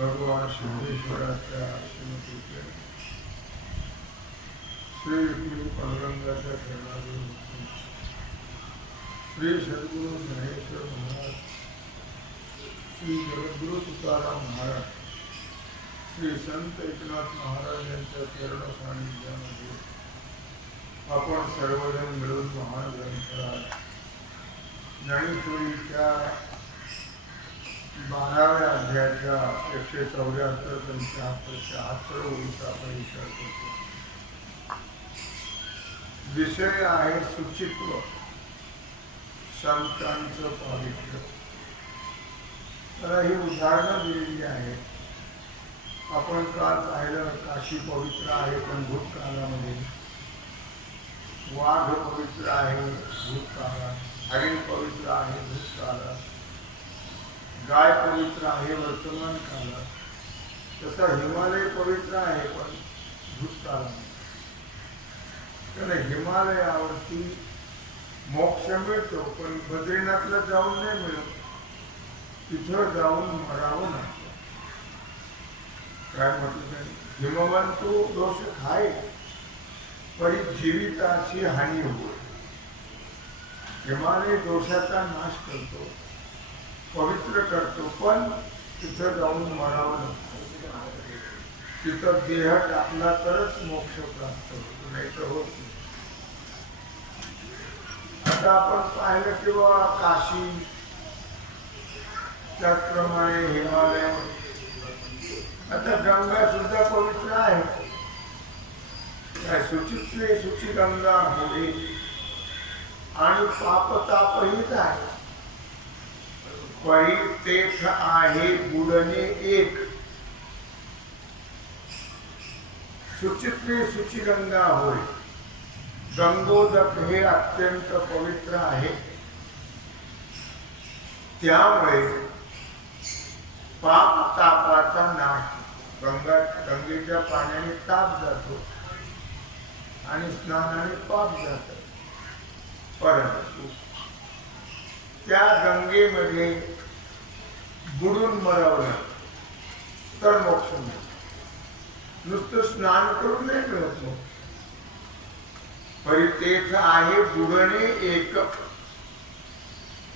भगवान सिद्धेश्वराच्या श्रीमतीचे श्री विष्णू पांडुरंगाच्या चरणावरून श्री सद्गुरु ज्ञानेश्वर महाराज, श्री जगद्गुरु तुकाराम महाराज, श्री संत एकनाथ महाराज यांच्या चरण सानिध्यामध्ये आपण सर्वजण मिळून महान ग्रंथराज ज्ञानेश्वरीच्या 12व्या अध्यायाच्या 174 75 76 ओळीचा आपण विचार करतो. विषय आहे शुचित्व, संतांचं पावित्र्य. तर ही उदाहरणं दिलेली आहेत. आपण काल पाहिलं काशी पवित्र आहे पण भूतकाळामध्ये, वाघ पवित्र आहे भूतकाळात, हरिण पवित्र आहे भूतकाळात, गाय पवित्र आहे वर्तमान काळात, तसा हिमालय पवित्र आहे पण भूतकाळामध्ये. कारण हिमालयावरती मोक्ष मिळतो पण बद्रीनाथला जाऊन नाही मिळत, तिथं जाऊन मरावं लागतं. काय म्हटलं, हिमवंतू दोष खाय परी जीविताची हानी होईल. हिमालय दोषाचा नाश करतो, पवित्र करतो, पण तिथं जाऊन मरावं लागतं. तिथं देह टाकला तरच मोक्ष प्राप्त होतो, नाही तर होत नाही. आता आपण पाहिलं किंवा काशी, त्याचप्रमाणे हिमालय, आता गंगा सुद्धा पवित्र आहे. शुचित्वे शुची गंगा होते आणि पापतापहीच आहे. परी तेथ आहे बुडणे एक. शुचित्वे शुची गंगा होय. गंगोदक हे अत्यंत पवित्र आहे. त्यामुळे पाप तापाचा नाश, गंगेच्या पाण्याने ताप जातो आणि स्नानाने पाप जात. परंतु त्या गंगेमध्ये बुडून मरवलं तर मोक्ष मिळतो. नुसतं स्नान करून नाही मिळत मोक्ष. परितेथ आहे बुडणे एक.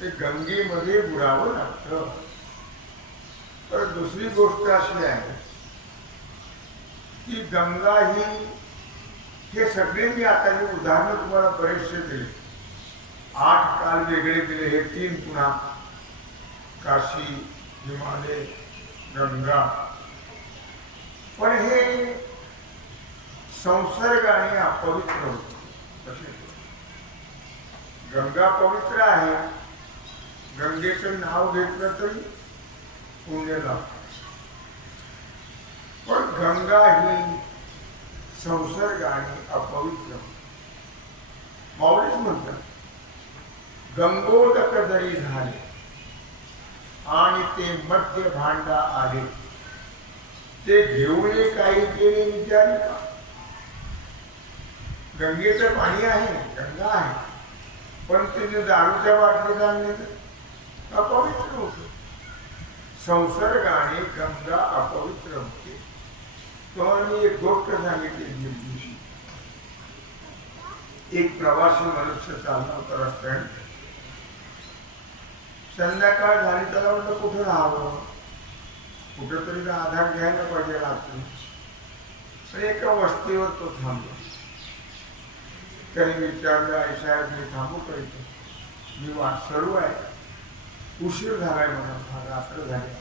ते गंगेमध्ये बुडावं लागतं. तर दुसरी गोष्ट अशी आहे की गंगा ही, हे सगळे मी आता हे उदाहरण तुम्हाला बरेचसे दिले. 8 काल वेगळे दिले, हे 3 पुन्हा, काशी, हिमालय, गंगा. पण हे संसर्गाने अपवित्र होत. गंगा पवित्र आहे, गंगेचं नाव घेतलं तरी पुण्य लागतं. पण गंगा ही संसर्गाने अपवित्र. माऊलीच म्हणतात, गंगोदक जरी झाले आणि ते मध्य भांडा आले, ते घेऊन काही केले विचारी का. गंगेचं पाणी आहे, गंगा आहे, पण तिने दारूच्या बाटलीत आणले तर अपवित्र होतं. संसर्गाने गंगा अपवित्र होते. तुम्हाला मी एक गोष्ट सांगितली, एक प्रवासी मनुष्य चालला होता रस्त्याने. संध्याकाळ झाली, त्याला म्हटलं कुठे राहावं, कुठेतरी आधार घ्यायला पाहिजे रात्री. पण एका वस्तीवर तो थांबला. त्याने विचारलं, आई साहेब मी थांबू का इथे? मी सर्व आहे, उशीर झालाय मला, रात्र झाली,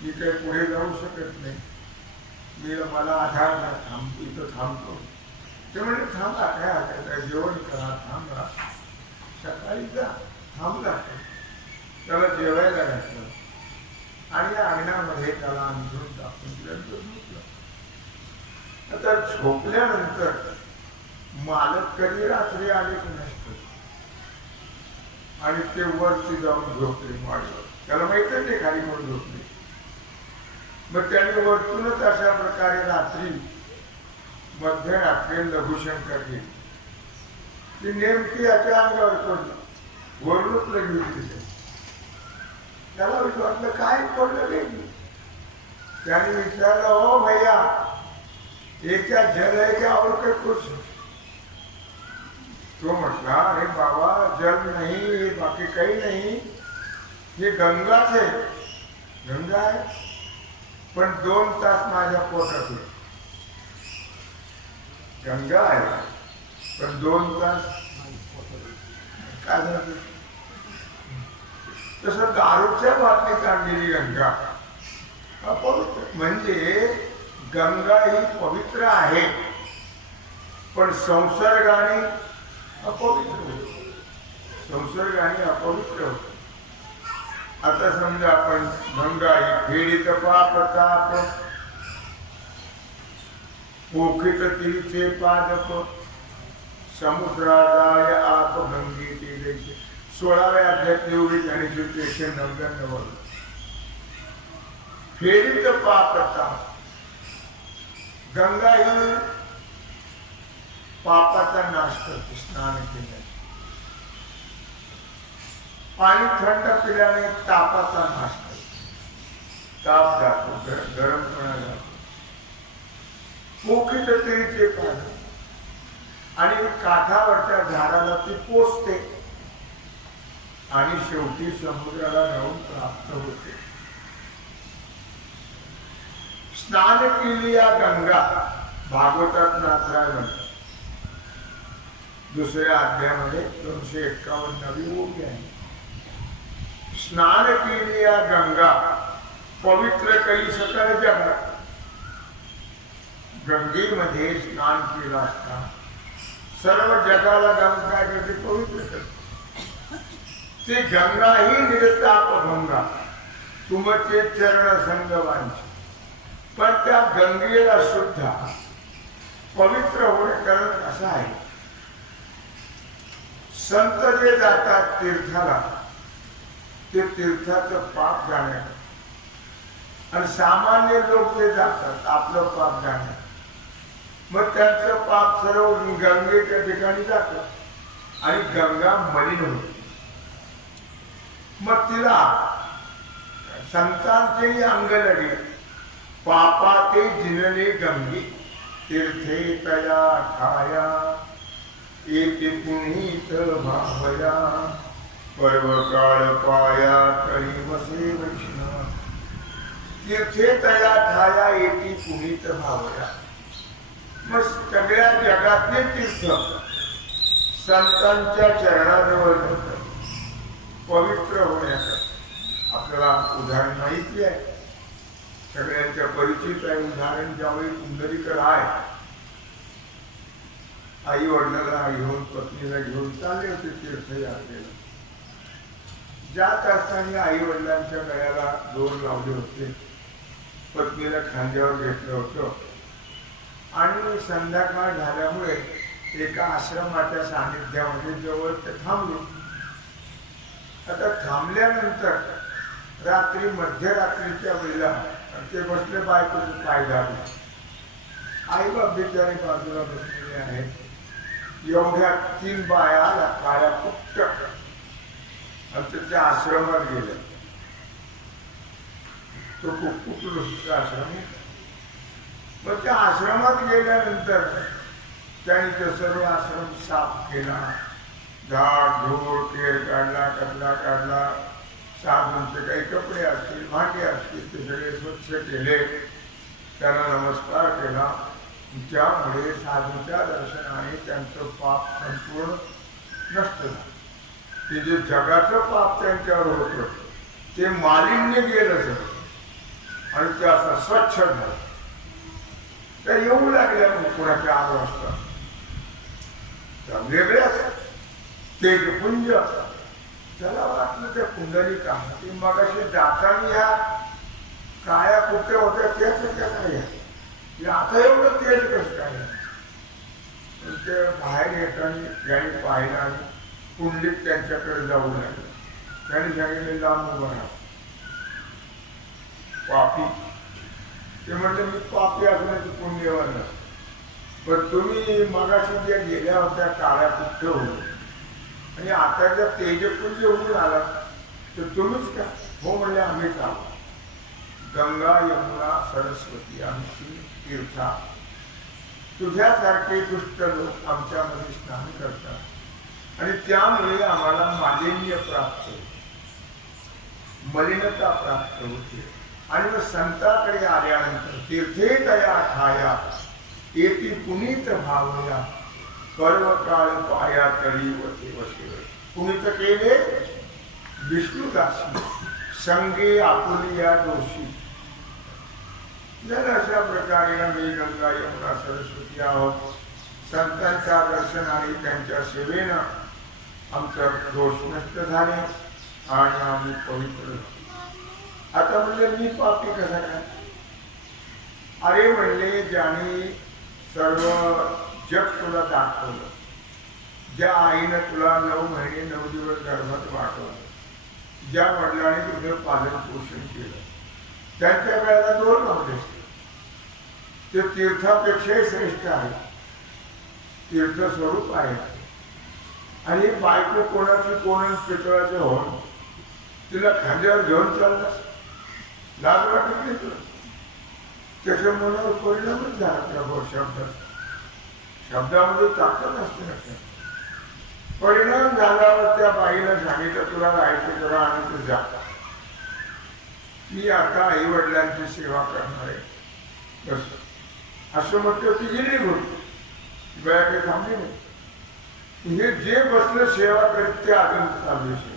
मी काही पुढे जाऊ शकत नाही, मला आधार नाही, इथं थांबतो. ते म्हणजे थांबा, काय हरकत आहे, जेवण करा, थांबा, सकाळी जा. थांबला. त्याला जेवायला घातलं आणि अंगणामध्ये त्याला अंथरून टाकून झोपलं. आता झोपल्यानंतर मालक कधी रात्री आले की नसतो आणि ते वरती जाऊन झोपले माडीवर. त्याला माहितच नाही खाली कोण झोपले. मग त्याने वरतूनच अशा प्रकारे रात्री मध्यरात्री लघुशंका केली. ती नेमकी याच्या अंगावर पडली, वरूनच लगेच होती. त्याला वाटलं काय पडलं नाही. त्याने विचारलं, ओ भैया ये क्या जल है क्या और क्या कुछ? तो म्हटला, अरे बाबा जल नहीं, बाकी काही नहीं, ये गंगाच आहे. गंगा आहे पण 2 तास माझ्या पोटात. गंगा आहे पण 2 तास काय झालं? तसं दारूच्या बाटलीत आणलेली गंगा अपवित्र. म्हणजे गंगा ही पवित्र आहे पण संसर्गाने अपवित्र होते. संसर्गाने अपवित्र होते. आता समजा आपण गंगा ही फेडीत पाप ताप, पोखित तिचे पादप, समुद्राजाय आप गंगेचे देशे. 16व्या अध्यायात एवढी ज्ञानेश्वरी 199. फेडीत पाप ताप. गंगा ही पापाचा नाश करते स्नान केल्याने. पाणी थंड पिल्याने तापाचा नाश करते, ताप जातो, गरमपणा जातो. पोखित तिचे पादप आणि काठावरच्या झाडाला ती पोचते आणि शेवटी समुद्राला जाऊन प्राप्त होते. स्नान केली या गंगा, भागवतात नाथराय म्हणतात. 2ऱ्या अध्यायामध्ये 251 ओवी आहे. स्नान केली या गंगा, पवित्र करी सकल जगात. गंगेमध्ये स्नान केलं असता सर्व जगाला गंगा करते, पवित्र करते. ते गंगा ही निरताप गंगा, तुमचे चरण संगवांचे. पण त्या गंगेला सुद्धा पवित्र होणे कारण असं आहे, संत जे जातात तीर्थाला ते तीर्थाचं पाप जाण्यात आणि सामान्य लोक जे जातात आपलं पाप जाण्यात. मग त्यांचं पाप सर्व गंगेच्या ठिकाणी जातं आणि गंगा मलिन होते. मग तिला संतांचे अंग लढे, पापाते जिनले गंगे, तीर्थे तया ठाया, एके पुनीत भावया, पर्वकाळ पाया तरी वसे वैष्णव. तीर्थे तया ठाया एके पुनीत भावया. मग सगळ्या जगातले तीर्थ संतांच्या चरणाजवळ जातात पवित्र होण्यासाठी. आपल्याला उदाहरण माहिती आहे, सगळ्यांच्या परिचित आहे उदाहरण. ज्यावेळी पुंडरीकराय आई वडिलांना घेऊन पत्नीला घेऊन चालले होते तीर्थयात्रेला. जात असताना आई वडिलांच्या गळ्याला दोर लावले होते, पत्नीला खांद्यावर घेतलं होतं आणि संध्याकाळ झाल्यामुळे एका आश्रमाच्या सानिध्यामध्ये जवळ ते थांबले. आता थांबल्यानंतर रात्री मध्यरात्रीच्या वेळेला ते बसले, बायकोचे पाय दाबले. आई बाप बिचारे बाजूला बसलेले आहेत. एवढ्या 3 बाया काळ्या कुट्ट आणि त्या आश्रमात गेल्या. तो कुकुट आश्रम. मग त्या आश्रमात गेल्यानंतर त्यांनी तो सर्व आश्रम साफ केला, झाड झूड केर काढला, कचरा काढला, साधूंचे काही कपडे असतील, भांडे असतील ते सगळे स्वच्छ केले, त्यांना नमस्कार केला. त्यामुळे साधूच्या दर्शनाने त्यांचं पाप संपूर्ण नष्ट झालं. ते जे जगाचं पाप त्यांच्यावर होतं ते मालिन्य गेलं सगळं आणि ते असं स्वच्छ झालं. त्या येऊ लागल्या कोणाच्या 8 वाजता त्या वेगळ्याच तेजपुंज. त्याला वाटलं त्या पुंडलिका की मगाशी जाताना या काळ्या कुठे होत्या त्याच त्या काय आता एवढं तेज कसं काय. ते बाहेर येताना ज्याने पाहिलं आणि पुंडलिक त्यांच्याकडे जाऊ लागले. त्यांनी सांगितले लांब उभं राहा पापी. ते म्हणले मी पापी असण्याचं पुण्यवान नसतो, पण तुम्ही मगाशी ज्या गेल्या होत्या काळ्या कुठे होऊन आणि आता जर तेजपुंज होऊन आला तर तुम्हीच का. हो म्हणले आम्हीच आहोत. गंगा यमुना सरस्वती आमची तीर्था, तुझ्यासारखे दुष्ट लोक आमच्यामध्ये स्नान करतात आणि त्यामुळे आम्हाला मालिन्य प्राप्त होते, मलिनता प्राप्त होते. आणि मग संताकडे आल्यानंतर तीर्थे तया ठाया येती पुनीत भावया पर्व काळ पाया तळी वते वशिव. पुनीत केले विष्णुदासी संगे आपुलिया दोषी. जर अशा प्रकारे आम्ही गंगा यमुना सरस्वती आहोत. संतांच्या दर्शनाने त्यांच्या सेवेनं आमचं दोष नष्ट झाले आणि आम्ही पवित्र. आता म्हणले मी पापी कसा काय. अरे म्हणले ज्याने सर्व जग तुला दाखवलं, ज्या आईनं तुला 9 महिने 9 दिवस गर्भात वाढवलं, ज्या वडिलांनी तुझं पालन पोषण केलं, त्यांच्या वेळेला 2 नव्हते. ते तीर्थापेक्षाही श्रेष्ठ आहे, तीर्थ स्वरूप आहे. आणि बायको कोणाची कोण पितळाचे होऊन तिला खांद्यावर घेऊन चाललास, लाज वाटत नाही तुला. त्याच्या मनावर परिणामच झाला त्या शब्दामध्ये ताकद असते ना. परिणाम झाल्यावर त्या बाईला सांगितलं तुला राहायचं तुला आणि तू जा. मी आता आई वडिलांची सेवा करणार आहे बस असं म्हटलं. ती गेली होती बाया काही थांबली नाही. हे जे बसलं सेवा करीत ते अजून चालू सेवा.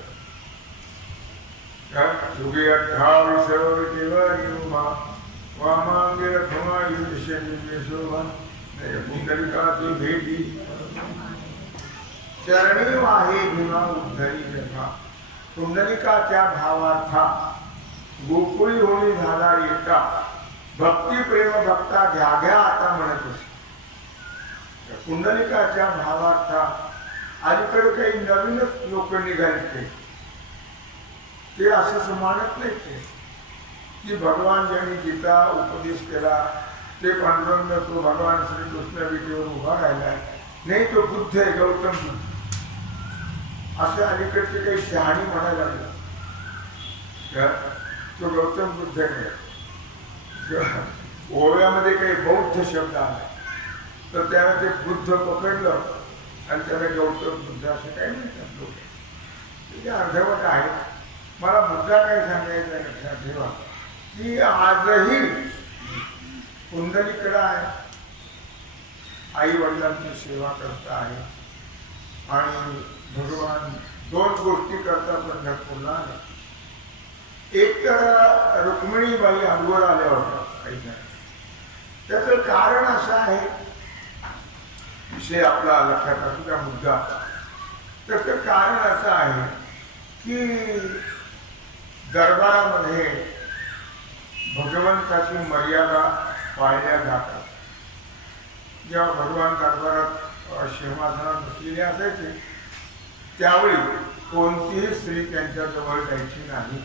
युगे 28 देवा वामांगे रखमा शोभा पुंडलिकाची भेटी चरणी वाहे भीमा उद्धरी व्यथा. पुंडलिकाच्या भावार्था गोकुळी होणी झाला येता भक्ती प्रेम भक्ता घ्या घ्या आता म्हणत असते. पुंडलिकाच्या भावार्था अलीकडे काही नवीनच लोक निघाले ते असं मानत नाही की भगवान ज्यांनी गीता उपदेश केला ते पांडुरंग तो भगवान श्रीकृष्ण विटीवर उभा राहिला नाही, तो बुद्ध आहे, गौतम बुद्ध. असे अलीकडचे काही शहाणी म्हणायला लागले तो गौतम बुद्ध आहे. ओव्यामध्ये काही बौद्ध शब्द आला तर त्याला ते बुद्ध पकडलं आणि त्याला गौतम बुद्ध असं काही म्हणतात लोक. ते अर्धवट आहेत. मला मुद्दा काय सांगायचा लक्षात ठेवा की आजही पुंडलिकडा आहे, आई वडिलांची सेवा करता आहे आणि भगवान 2 गोष्टी करतात पंढरपूरला. एक तर रुक्मिणीबाई अंगोर आल्या होत्या. त्याचं कारण असं आहे, विषय आपला लक्षात असू द्या मुद्दा. त्याचं कारण असं आहे की दरबारामध्ये भगवंताची मर्यादा पाळल्या जातात. जेव्हा भगवान दरबारात सिंहासनात बसलेले असायचे त्यावेळी कोणतीही स्त्री त्यांच्या जवळ जायची नाही,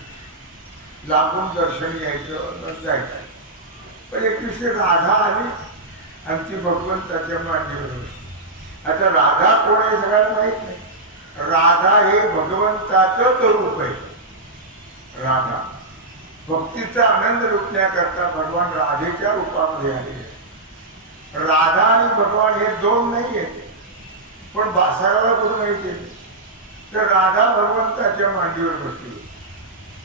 लागून दर्शन यायचं न जायचं. पण एक दिवशी राधा आली आणि ती भगवंताच्या मांडीवर बसली. आता राधा कोण आहे सगळ्यांना माहीत नाही. राधा हे भगवंताचंच रूप आहे. राधा भक्तीचा आनंद लुटण्याकरता भगवान राधेच्या रूपामध्ये आले. राधा आणि भगवान हे दोन नाही आहेत, पण बासाराला कुठं माहिती आहे तर राधा भगवंताच्या मांडीवर बसली.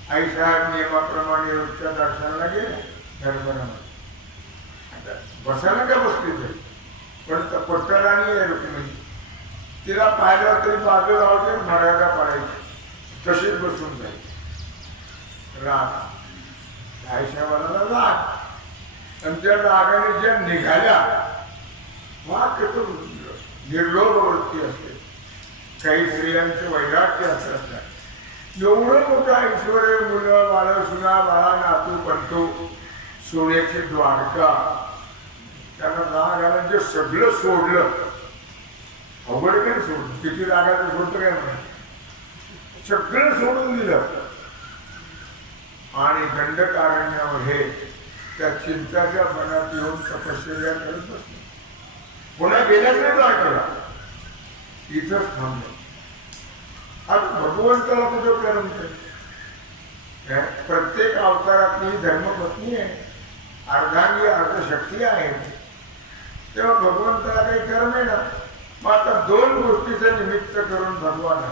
आईसाहेब नियमाप्रमाणे रोजच्या दर्शनाला गेल्या धर्मरामध्ये. बसायला का बसली तरी पण पट्टराणी आहे रुक्मिणी, तिला पाहिलं तरी बाजू लावते मर्यादा पाडायची, तशीच बसून जायची. राग आईसाहेबाला राग, आणि त्या रागाने ज्या निघाल्या वाक्य तो निर्लोभ वृत्ती असते. काही स्त्रियांचे वैराग्य असतात. एवढं मोठं ऐश्वर्य, मुलं बाळ, सुना बाळा, नातू पंतू, सोन्याची द्वारका, त्यांना राग आला जे सगळं सोडलं. अवघड काय सोडलं, किती रागाचं सोडतं काय म्हणा, सगळं सोडून दिलं आणि दंडकारण्यामध्ये त्या चिंताच्या मनात येऊन तपश्चर्या करत बसले. पुन्हा गेल्याच नाही द्वारकेला, इथंच थांबलं. आता भगवंताला कुठं करमत, प्रत्येक अवतारातली धर्मपत्नी आहे, अर्धांगी अर्धशक्ती आहे, तेव्हा भगवंताला काही करमे ना. मग आता दोन गोष्टीचं निमित्त करून भगवान,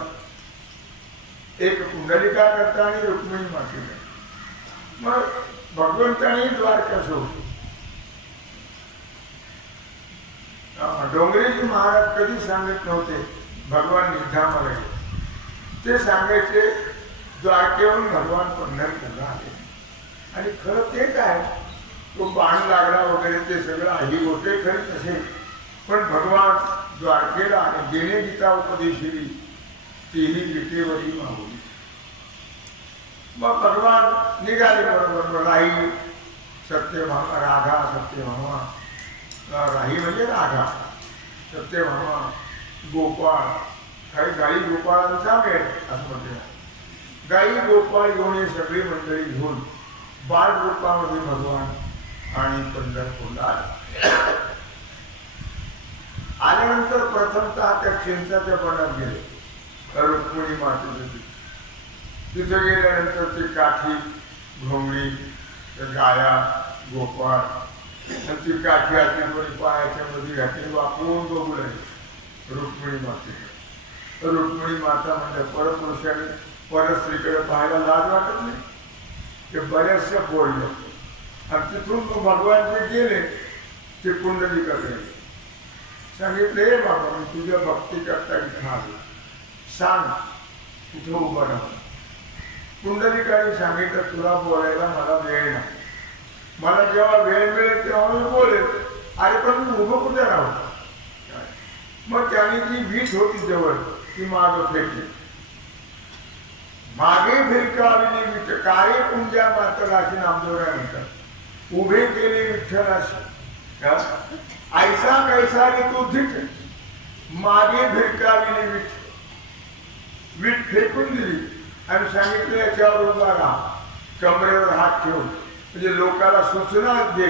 एक कुंडलिका करता आणि रुक्मिणी मातेला. मग भगवंताने द्वारका सोडली. डोंगरेजी महाराज कधी सांगत नव्हते भगवान निधामाला गेले, ते सांगायचे द्वारकेहून भगवान पंढरपूरला आले. आणि खरं तेच आहे, तो बाण लागला वगैरे ते सगळं ही गोष्ट खरीच असेल, पण भगवान द्वारकेला आणि जेणे गीता उपदेशिली तीही विटेवरी मागवली. मग भगवान निघाले बरोबर. राही सत्यभामा, राधा सत्यभामा, राही म्हणजे राधा, सत्यभामा, गोपाळ, काही गाई गोपाळांचा मेळ असं म्हटलं. गाई गोपाळ घेऊन ही सगळी मंडळी घेऊन बाळ रूपामध्ये भगवान आणि पंढरपूरला आले. आल्यानंतर प्रथमतः त्या चिंचाच्या वनात गेले, रुक्मिणी मातेच्या. तिथं गेल्यानंतर ती काठी, घोंगडी, गाया, गोपाळ, आणि ती काठी अशी कोणी पायाच्या मध्ये घातली, वापरून बघू लागली रुक्मिणी मातेकडे. रुक्मिणी माता म्हणजे परपुरुषाने परस्त्रीकडे पाहायला लाज वाटत नाही, ते बऱ्याचशा बोलले. आणि तिथून भगवान जे गेले ते कुंडलिकाकडे सांगितले, बाबा मी तुझ्या भक्ती करता इथं आलो, सांग कुठं उभं राहून. कुंडलिकाने सांगितलं, तुला बोलायला मला वेळ नाही, मला जेव्हा वेळ मिळेल तेव्हा मी बोलेल. अरे पण मी उभं कुठे राहू. मग त्याने जी वीट होती जवळ ती मागं फेकली. मागे फिरकाविली विठ, काळे कुंजा मात्र अशी नामदेवराय म्हणतात. उभे केले विठ्ठलाशी, ऐसा कैसा रे तू धिट, मागे फिरकाविली विठ. वीट फेकून दिली आणि सांगितलं याच्यावर उभा राहा, कमरेवर हात ठेवून. म्हणजे लोकांना सूचना दे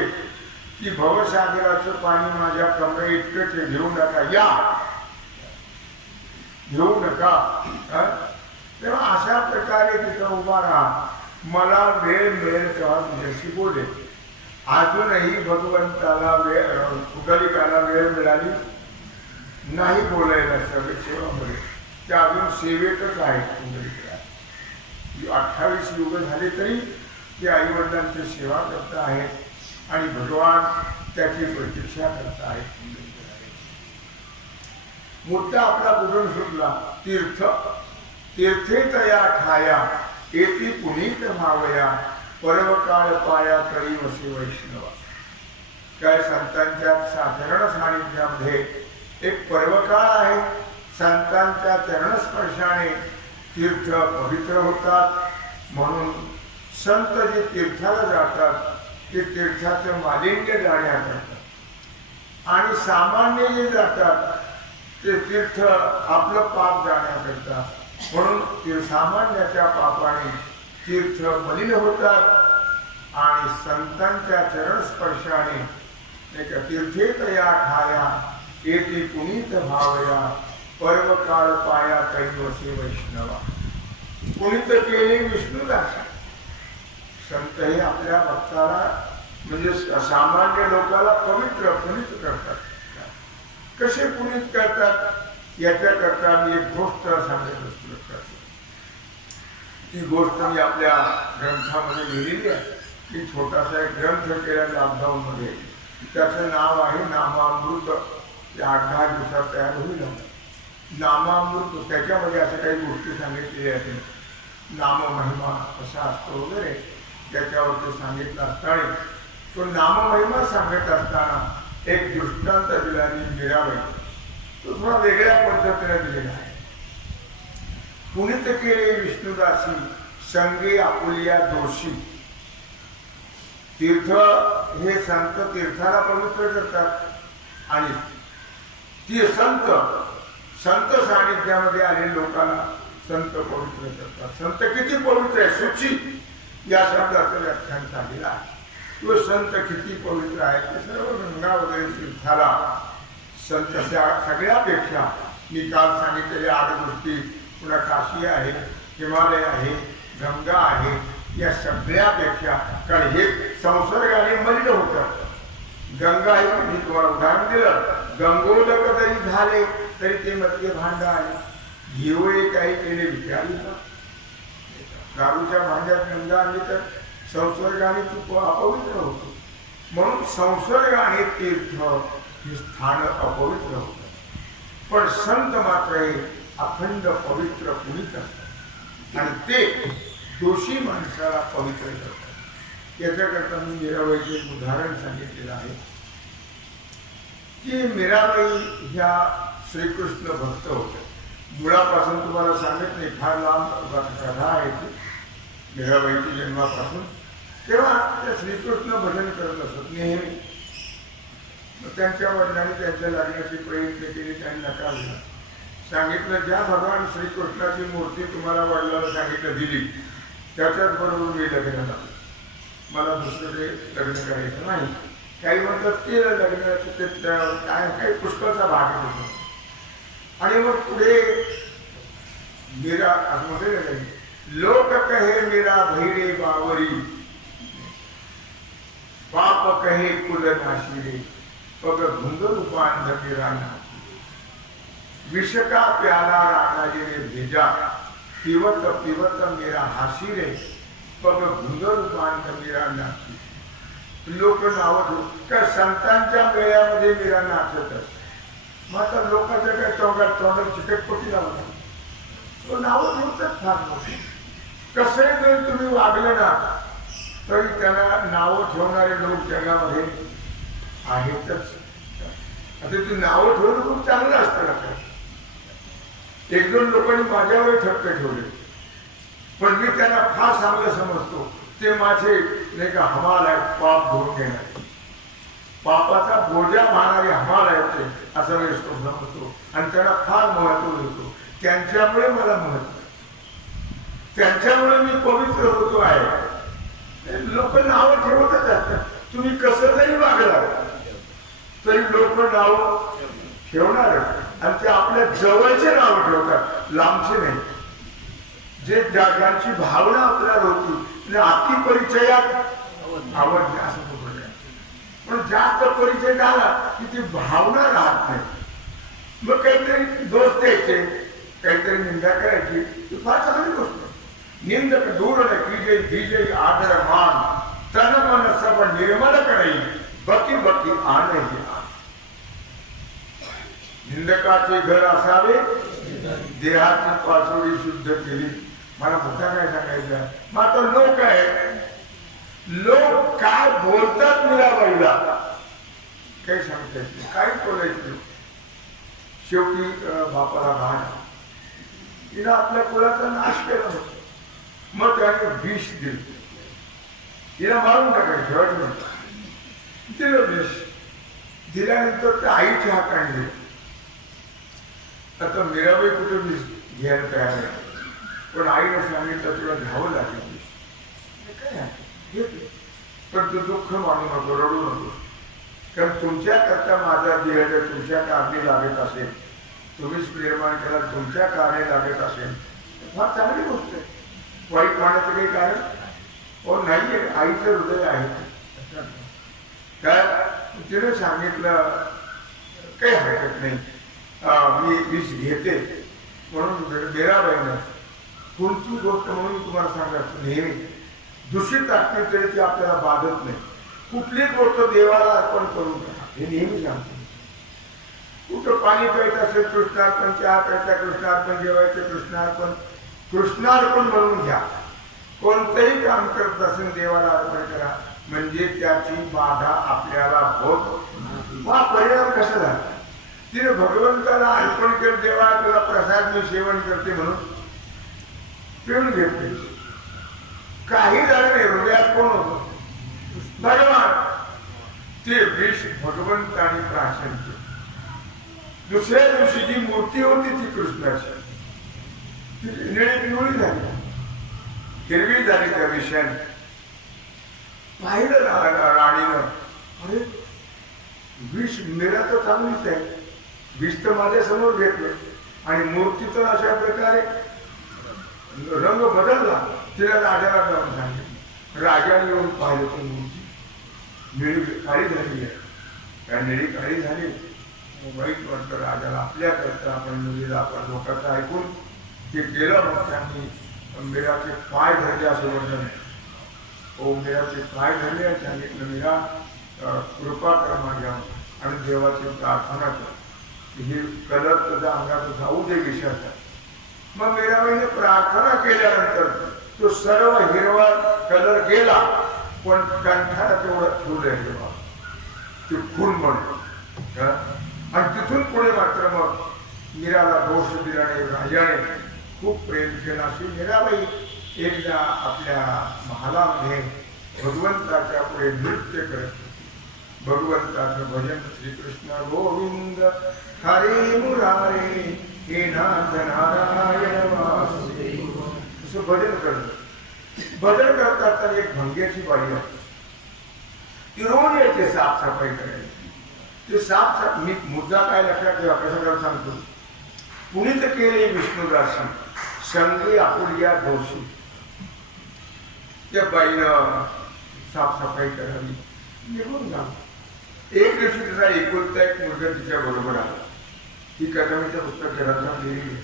की भवसागराचं पाणी माझ्या कमरे इतकंच घेऊ नका, या घेऊ नका. तेव्हा अशा प्रकारे तिथं उभा राहा, मला वेळ मिळेल तेव्हा तुझ्याशी बोलेल. अजूनही भगवंताला कुंडलिकाला वेळ मिळाली नाही बोलायला सगळे सेवामध्ये. त्या अजून सेवेतच आहेत कुंडलिका. 28 युग झाले तरी ते आईवडिलांची सेवा करत आहेत आणि भगवान त्याची प्रतीक्षा करत आहेत. मुद्दा आपला कुठून सुटला, तीर्थ. तीर्थे तया ठाया येती पुनीत भावया, पर्वकाळ पाया तरी वसे वैष्णवा. काय संतांच्या साधारण सानिध्यामध्ये एक पर्वकाळ आहे. संतांच्या चरणस्पर्शाने तीर्थ पवित्र होतात. म्हणून संत जे तीर्थाला जातात ते तीर्थाचं मालिन्य जाण्याकरता, आणि सामान्य जे जातात ते तीर्थ आपलं पाप जाण्याकरता. म्हणून सामान्याच्या पापाने तीर्थ मलिन होतात आणि संतांच्या चरणस्पर्शाने तीर्थे तया ठाया येती पुनीत भावया, पर्वकाळ पाया तरी वसे वैष्णवा. पुनीत केले विष्णुदास. संत हे आपल्या भक्ताला म्हणजे सामान्य लोकांना पवित्र पुनीत करतात. कसे पुनीत करतात याच्याकरता मी एक गोष्ट सांगत असतो. ती गोष्ट मी आपल्या ग्रंथामध्ये लिहिलेली आहे. मी छोटासा एक ग्रंथ केला लॉकडाऊन मध्ये. त्याचं नाव आहे नामामृत. ते 8-10 दिवसात तयार होईल. नामामृत त्याच्यामध्ये अशा काही गोष्टी सांगितलेल्या आहेत. नाममहिमा कसा असतो वगैरे त्याच्यावरती सांगितलं असताना तो नाममहिमा सांगत असताना एक दृष्टांत दिला मीराबाई. तो थोडा वेगळ्या पद्धतीने दिलेला आहे. पुनीत केले विष्णुदासी संगे आपुलिया दोषी. तीर्थ हे संत तीर्थाला पवित्र करतात आणि ती संत सानिध्यामध्ये आलेल्या लोकांना संत पवित्र करतात. संत किती पवित्र आहे शुची या शब्दाचं व्याख्यान झालेलं आहे. तो संत किती पवित्र आहे ते सर्व गंगा वगैरे तीर्थाला संत सगळ्यापेक्षा मी काल सांगितलेल्या 8 गोष्टी पुन्हा काशी आहे, हिमालय आहे, गंगा आहे, या सगळ्यापेक्षा कारण हे संसर्गाने मलिन होतं. गंगा हे मी तुम्हाला उदाहरण दिलं. गंगोदक जरी झाले तरी ते मध्य भांड आले. घेऊळे काही केले विचारले का? दारूच्या भांड्यात गंगा आणली तर संसर्गाने तू अपवित्र होतो. म्हणून संसर्गाने तीर्थ हे स्थान अपवित्र होतं. पण संत मात्र हे अखंड पवित्र पुनीत असतात आणि ते दोषी माणसाला पवित्र करतात. याच्याकरता मी मीराबाईचे एक उदाहरण सांगितलेलं आहे की मीराबाई ह्या श्रीकृष्ण भक्त होत्या. मुळापासून तुम्हाला सांगत नाही, फार लांब कथा आहे ती मीराबाईच्या जन्मापासून. तेव्हा त्या श्रीकृष्ण भजन करत असत नेहमी. त्यांच्या वडिलांनी त्यांच्या लग्नाची प्रयत्न केली, त्यांनी नकार दिला. सांगितलं ज्या भगवान श्रीकृष्णाची मूर्ती तुम्हाला वडिलांना सांगितलं दिली त्याच्याच बरोबर मी लग्न झालं. मला दुसरं लग्न करायचं नाही. काही म्हणतात केलं लग्न ते काय काही पुष्कळचा भाग होतो. आणि मग पुढे मीरा मध्ये लोक कहे मीरा भैरे बावरी पाप कहे कुल नाशी रे पग घुंगर बांध मीरा नाची. विष का प्याला राणाजी रे भेजा पिवत पिवत मेरा हाशी रे पग घुंगर बांध मीरा नाची. लोक नावं का संतांच्या मेळ्यामध्ये मीरा नाचत असते. मग आता लोकांच्या काय तोंडात चिकटपट्टी लावतात. तो नावं ठेवतात फार मोठी. कसंही जर तुम्ही वागलं ना तरी त्याला नावं ठेवणारे लोक जगामध्ये आहेतच. आता ती नावं ठेवणं खूप चांगलं असतं ना. 1-2 लोकांनी माझ्यावर ठपके ठेवले पण मी त्यांना फार चांगलं समजतो. ते माझे नाही का हमाल आहेत, पाप धुवून घेणारे, पापाचा बोजा वाहणारे हमाल आहेत ते असं मी समजतो आणि त्यांना फार महत्व देतो. त्यांच्यामुळे मला महत्व, त्यांच्यामुळे मी पवित्र होतो आहे. लोक नाव ठेवतच असतात. तुम्ही कसं जरी वागला तरी लोक नाव ठेवणार आणि ते आपल्या जवळचे नाव ठेवतात, लांबचे नाही. जे ज्यांची भावना आपल्याला होती अति परिचयात आवड असं बोलत. पण जास्त परिचय झाला की ती भावना राहत नाही. मग काहीतरी दोष द्यायचे, काहीतरी निंदा करायची, ती फार चांगली गोष्ट. निंदक दूर कीजे धीजे आदर मान तन मन सब निर्मल करी बकी बकी आने ही आन. निंदकाचे घर असावे देहाची पासोडी शुद्ध केली. मला मुद्दा काय सांगायचा. मात्र लोक आहे, लोक काय बोलतात मीराबाईला काही सांगता येत नाही, काही बोलायचं. शेवटी बापाला राग, तिनं आपल्या कुळाचा नाश केला होता. मग त्याने विष दिलं, तिला मारून टाकायचं ठेवायचं. दिलं विष. दिल्यानंतर त्या आईच्या हाताने दिलं. आता मीराबाई कुठे विष घ्यायला तयार आहे, पण आईने सांगितलं तुला घ्यावं लागेल. काय घेते, पण तू दुःख मानू नको, रडू नको. कारण तुमच्या करता माझा देह जर तुमच्या कारणे लागत असेल, तुम्हीच निर्माण केला, तुमच्या कारणे लागत असेल, फार चांगली गोष्ट आहे. वाईट मानायचं काही कारण हो नाहीये. आईचं हृदय आहे. काय तिने सांगितलं काही हरकत नाही, मी विष घेते म्हणून मीराबाईनं कोणती गोष्ट म्हणून तुम्हाला सांगायचं, नेहमी दूषित असली तरी ती आपल्याला बाधत नाही. कुठली गोष्ट देवाला अर्पण करून घ्या हे नेहमी सांगतो. कुठं पाणी प्यायचं असेल कृष्णार्पण, चहा प्यायचा कृष्णार्पण, जेवायचं कृष्णार्पण, कृष्णार्पण म्हणून घ्या. कोणतंही काम करत असेल देवाला अर्पण करा, म्हणजे त्याची बाधा आपल्याला होत. हा परिणाम कसा झाला, तिने भगवंताला अर्पण केलं, देवा तुला प्रसाद मी सेवन करते म्हणून पिऊन घेतले. काही झालं नाही, हृदयात कोण होतं, भगवान. ते विष भगवंताने प्राशन केले. दुसऱ्या दिवशी जी मूर्ती होती ती कृष्णाची, ती निळी पिवळी झाली, हिरवी झाली त्या विषयाने. पाहिलं राणीनं, अरे विष मीरा तर चांगलीच आहे, विष तर माझ्या समोर घेतलं आणि मूर्ती तर अशा प्रकारे रंग बदलला. तिला राजाला जाऊन सांगितलं. राजाने येऊन पाहिलं तर मूर्ती निळी काळी झाली आहे. त्या निळी काळी झाली, वाईट वाटतं राजाला. आपल्याकरता आपण मुलीला आपण लोकांचं ऐकून ते केलं. मग त्यांनी मीराचे पाय धरले असं वर्णन. ओ मीराचे पाय धरले आणि सांगितलं, मीरा कृपा करा माझ्यावर आणि देवाची प्रार्थना कर की हे कलर तुझ्या अंगात जाऊ दे विषयाचा. मग मीराबाईने प्रार्थना केल्यानंतर तो सर्व हिरवा कलर गेला, पण कंठाला तेवढं ठेवलं हिरवा, ते खून म्हणतो. आणि तिथून पुढे मात्र मग मीराला दोष दिल्याने राजाने खूप प्रेम केला. अशी मीराबाई एकदा आपल्या महालामध्ये भगवंताच्या पुढे नृत्य करत होती. भगवंताचं भजन, श्रीकृष्ण गोविंद हरे मुरारे हे नाथ नारायण वासुदेव, असं भजन करत. भजन करत असताना एक भंग्याची बाई आहे, ती रोज यायची साफसफाई करायची. ते साफ मी मुद्दा काय लक्षात ठेवा, कसं करायला सांगतो. पुनीत केले विष्णुदासी संगे आपुलिया दोषी. त्या बाईनं साफसफाई करावी, निघून जा. एक दिवशी तिचा एकुलता एक मुलगा तिच्या बरोबर आला. ही कथामीच्या पुस्तक ग्रंथात लिहिली.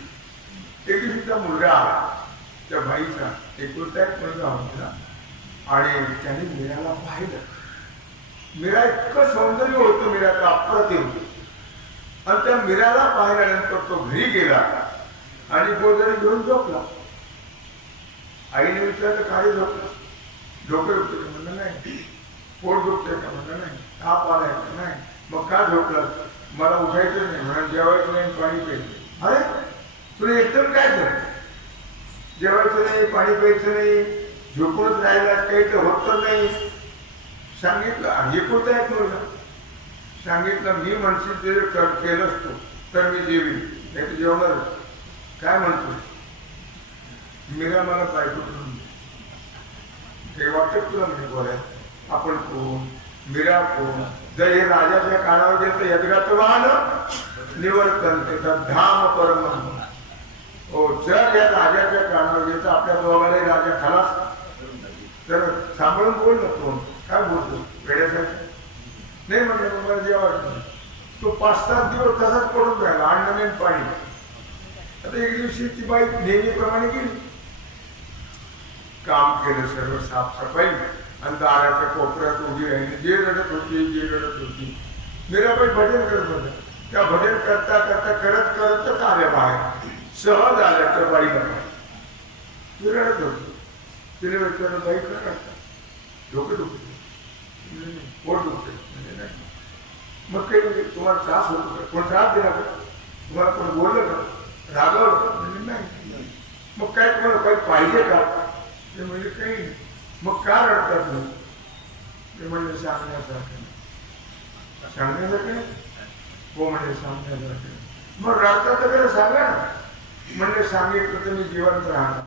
एक दिवशी तिचा मुलगा आला, त्या बाईचा एकुलता एक मुलगा होता आणि त्याने मीराला पाहिलं. मीरा इतकं सौंदर्य होतं मीराचं अप्रतिम. आणि त्या मीराला पाहिल्यानंतर तो घरी गेला आणि गोधडी घेऊन झोपला. आईने विचारलं, काय झोपलं, डोकं दुखतं का म्हणलं नाही, पोट दुखतंय का म्हणलं नाही, ताप आलाय का नाही. मग का झोपलं, मला उठायचं नाही म्हणून, जेवायचं नाही, पाणी प्यायचं. अरे तुला एकदम काय झालं, जेवायचं नाही, पाणी प्यायचं नाही, झोपूनच राहिलास, काही तर होत नाही. सांगितलं, हे कुठं आहे मुलगा. सांगितलं, मी म्हणशील ते केलंच तू तर मी जेवीन, नाही तर जेवणार. काय म्हणतो, मीरा मला बायको करून ते वाटत तुला म्हणजे बोलाय. आपण कोण, मीरा कोण. जर हे राजाच्या कानावर गेलं तर यदगतवान निवर्तन त्याचा धाम परम. हो, जर या राजाच्या कानावर गेलं तर आपल्या दोघांनाही राजा खलास. तर सांभाळून बोल ना, कोण काय बोलतो वेड्यासाठी. नाही म्हटलं मला जेवायचं. तो 5-7 दिवस तसाच पडून राहिला, अन्न नाही पाणी. आता एक दिवशी ती बाई नेहमीप्रमाणे गेली, काम केलं सर्व साफसफाई आणि दाराच्या कोपऱ्यात उभी राहिली. जे रडत होती. मीराबाई भजन करत होत्या. त्या भजन करता करतच आल्या बाहेर. सहज आल्या तर बाईला ती रडत होती. तिने विचारलं, बाई काय करता, डोकं दुखते, पोट दुखते म्हणजे नाही. मग काही तुम्हाला त्रास होतो का, कोण त्रास दिला का, तुम्हाला कोण बोललं का, रागावलं म्हणजे नाही. मग काय तुम्हाला काही पाहिजे का, ते म्हणजे काही नाही. मग का रडतात लोक, ते म्हणजे सांगण्यासारखं हो म्हणजे सांगण्यासारखं. मग रडतात तर सांगा ना, म्हणजे सांगितलं तर मी जिवंत राहणार.